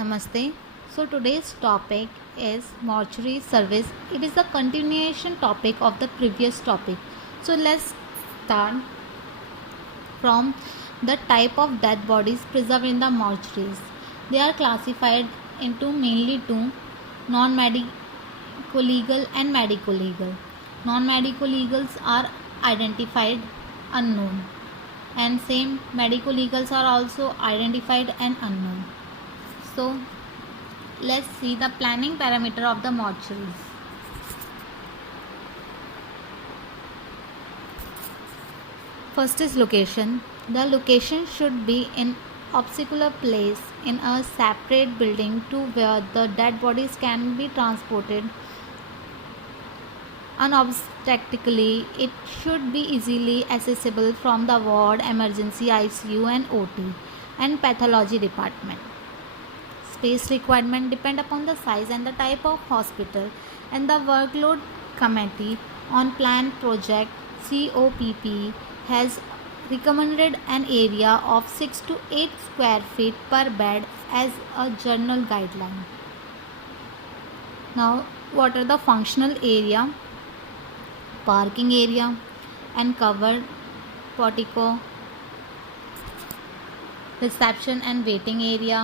Namaste. So today's topic is mortuary service. It is a continuation topic of the previous topic. So let's start from the type of dead bodies preserved in the mortuaries. They are classified into mainly two: non-medico legal and medico legal. Non-medico legals are identified unknown, and same medico legals are also identified and unknown. So let's see the planning parameter of the mortuaries. First is location. The location should be in obscure place in a separate building to where the dead bodies can be transported unobstructedly. It should be easily accessible from the ward, emergency ICU and OT and pathology department. Space requirement depend upon the size and the type of hospital and the workload. Committee on Plan Project COPP has recommended an area of 6 to 8 square feet per bed as a general guideline. Now, what are the functional area? Parking area and covered portico, reception and waiting area,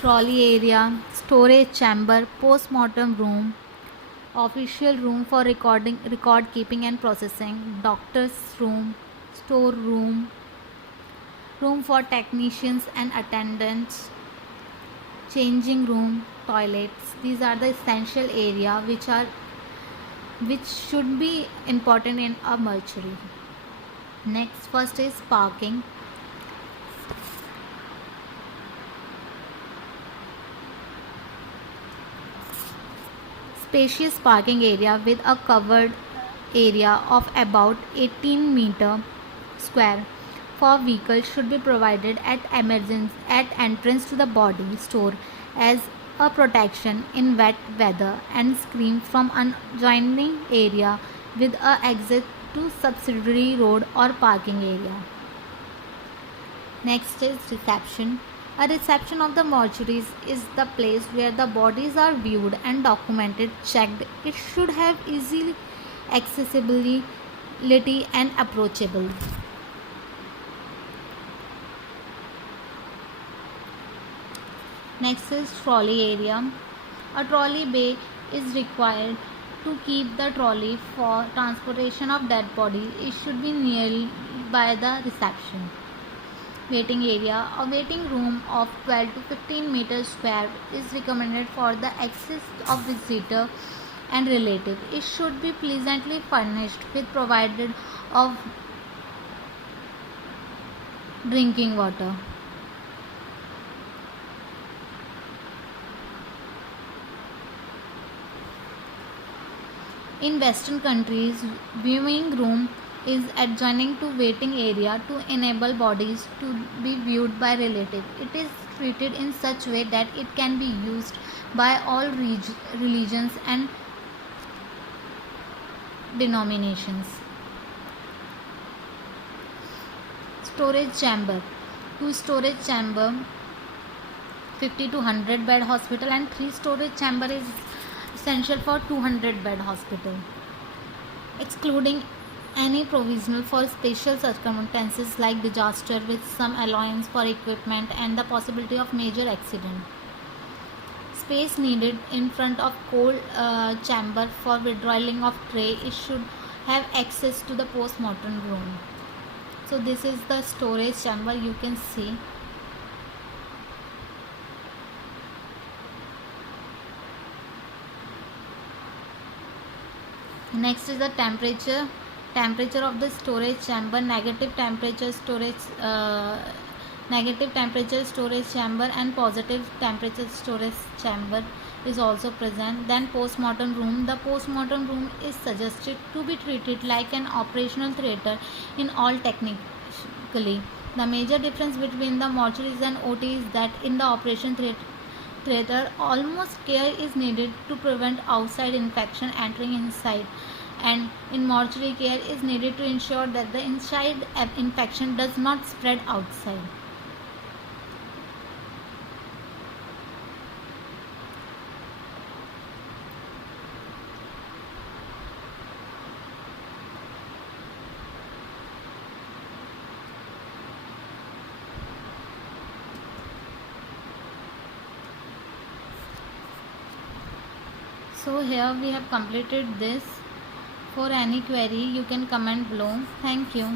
trolley area, storage chamber, post-mortem room, official room for record keeping and processing, doctor's room, store room, room for technicians and attendants, changing room, toilets. These are the essential area which should be important in a mortuary. Next, first is parking. Spacious parking area with a covered area of about 18 meter square for vehicles should be provided at entrance to the body store as a protection in wet weather and screen from adjoining area with a exit to subsidiary road or parking area. Next is reception. A reception of the mortuaries is the place where the bodies are viewed and documented, checked. It should have easily accessibility and approachable. Next is trolley area. A trolley bay is required to keep the trolley for transportation of dead body. It should be near by the reception. Waiting area. A waiting room of 12 to 15 meters square is recommended for the access of visitor and relative. It should be pleasantly furnished with provided of drinking water. In Western countries, viewing room is adjoining to waiting area to enable bodies to be viewed by relative. It is treated in such way that it can be used by all religions and denominations. Storage chamber. 2 storage chamber, 50 to 100 bed hospital, and 3 storage chamber is essential for 200 bed hospital, excluding any provisional for special circumstances like disaster with some allowance for equipment and the possibility of major accident. Space needed in front of cold chamber for withdrawing of tray. It should have access to the post-mortem room. So this is the storage chamber, you can see. Next is the temperature of the storage chamber. Negative temperature storage chamber and positive temperature storage chamber is also present. Then post-mortem room. The post-mortem room is suggested to be treated like an operational theatre in all technically. The major difference between the mortuaries and OT is that in the operation theatre almost care is needed to prevent outside infection entering inside and in mortuary care is needed to ensure that the inside infection does not spread outside. So here we have completed this. For any query you can comment below. Thank you.